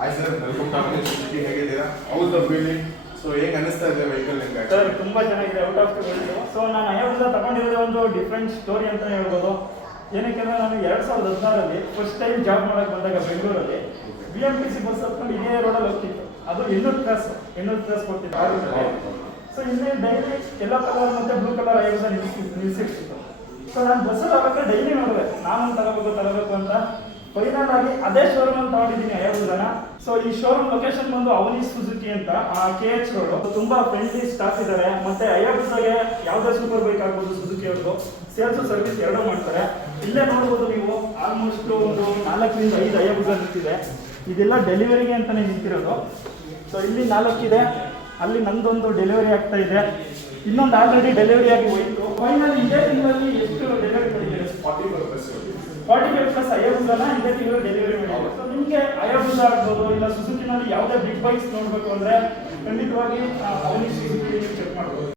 Hi sir, welcome to Ameer Suzuki. ಹೇಗಿದ್ದೀರಾ? How's the feeling. So ಹೇಗೆ ಅನಿಸ್ತಾ ಇದೆ ವೆಹಿಕಲ್ ನಿಮಗೆ? ಸರ್ ತುಂಬಾ ಚೆನ್ನಾಗಿದೆ, out of the world. So ನಾನು ಹಯಾಬುಸಾ ತಗೊಂಡಿರೋದೇ ಒಂದು ಡಿಫ್ರೆಂಟ್ ಸ್ಟೋರಿ ಅಂತ ಹೇಳ್ಬೋದು. ಏನಕ್ಕೆ ನಾನು 2016ರಲ್ಲಿ ಫಸ್ಟ್ ಟೈಮ್ ಜಾಬ್ ಮಾಡಕ್ಕೆ ಬಂದಾಗ ಬೆಂಗಳೂರಲ್ಲಿ BMTC ಬಸ್ ಹತ್ಕೊಂಡು ಇದೇ ರೋಡಲ್ಲಿ ಹೋಗ್ತಿತ್ತು. ಅದು 800 ಕ್ರಾಸ್ ಕೊಡ್ತಿತ್ತು. ಸೊ ಇಲ್ಲಿ ಡೈಲಿ ಎಲ್ಲೋ ಕಲರ್ ಮತ್ತು ಬ್ಲೂ ಕಲರ್ ಹಯಾಬುಸಾ ನಿಲ್ಲಿಸಿರ್ತಿತ್ತು. ಸೊ ನಾನು ಬಸ್ಸಲ್ಲಿ ಹೋಗ್ಬೇಕಾದ್ರೆ ಡೈಲಿ ನೋಡುವೆ ನಾನು ತಗೋಬೇಕು ಅಂತ. ಫೈನಲ್ ಆಗಿ ಅದೇ ಶೋರೂಮ್ ಅಂತ ತಗೊಂಡಿದ್ದೀನಿ ಹಯಾಬುಸಾನ. ಸೊ ಈ ಶೋರೂಮ್ ಲೊಕೇಶನ್ ಬಂದು ಅವನಿ ಸುಜುಕಿ ಅಂತ KH ರೋಡ್. ತುಂಬಾ ಫ್ರೆಂಡ್ಲಿ ಸ್ಟಾಫ್ ಇದ್ದಾರೆ. ಮತ್ತೆ ಹಯಾಬುಸಾಗೆ ಯಾವುದೇ ಸೂಪರ್ ಬೈಕ್ ಆಗ್ಬೋದು ಸುಜುಕಿ ಅವ್ರದ್ದು ಸೇಲ್ಸ್ ಸರ್ವಿಸ್ ಎರಡೂ ಮಾಡ್ತಾರೆ. ಇಲ್ಲೇ ನೋಡ್ಬೋದು ನೀವು, ಆಲ್ಮೋಸ್ಟ್ ಒಂದು 4 ರಿಂದ 5 ಹಯಾಬುಸಾ ನಿಂತಿದೆ. ಇದೆಲ್ಲ ಡೆಲಿವರಿಗೆ ಅಂತಾನೆ ನಿಂತಿರೋದು. ಸೊ ಇಲ್ಲಿ 4 ಇದೆ, ಅಲ್ಲಿ ನಂದೊಂದು ಡೆಲಿವರಿ ಆಗ್ತಾ ಇದೆ, ಇನ್ನೊಂದು ಆಲ್ರೆಡಿ ಡೆಲಿವರಿ ಆಗಿ ಹೋಯಿತು. ಫೈನಲ್ ಇದೇ ತಿಂಗಳಲ್ಲಿ ಎಷ್ಟು ಡೆಲಿವರಿ ಮಾಡಿದ್ದೀರಾ? 45+ ಹಯಾಬುಸಾನ ಇದೇ ತಿಂಗಳು ಡೆಲಿವರಿ ಮಾಡಿದ್ದೀವಿ. ಸೊ ನಿಮಗೆ ಹಯಾಬುಸಾ ಆಗ್ಬೋದು ಇಲ್ಲ ಸುಜುಕಿನಲ್ಲಿ ಯಾವುದೇ ಬಿಗ್ ಬೈಕ್ಸ್ ನೋಡಬೇಕು ಅಂದರೆ ಖಂಡಿತವಾಗಿ ಅವನಿ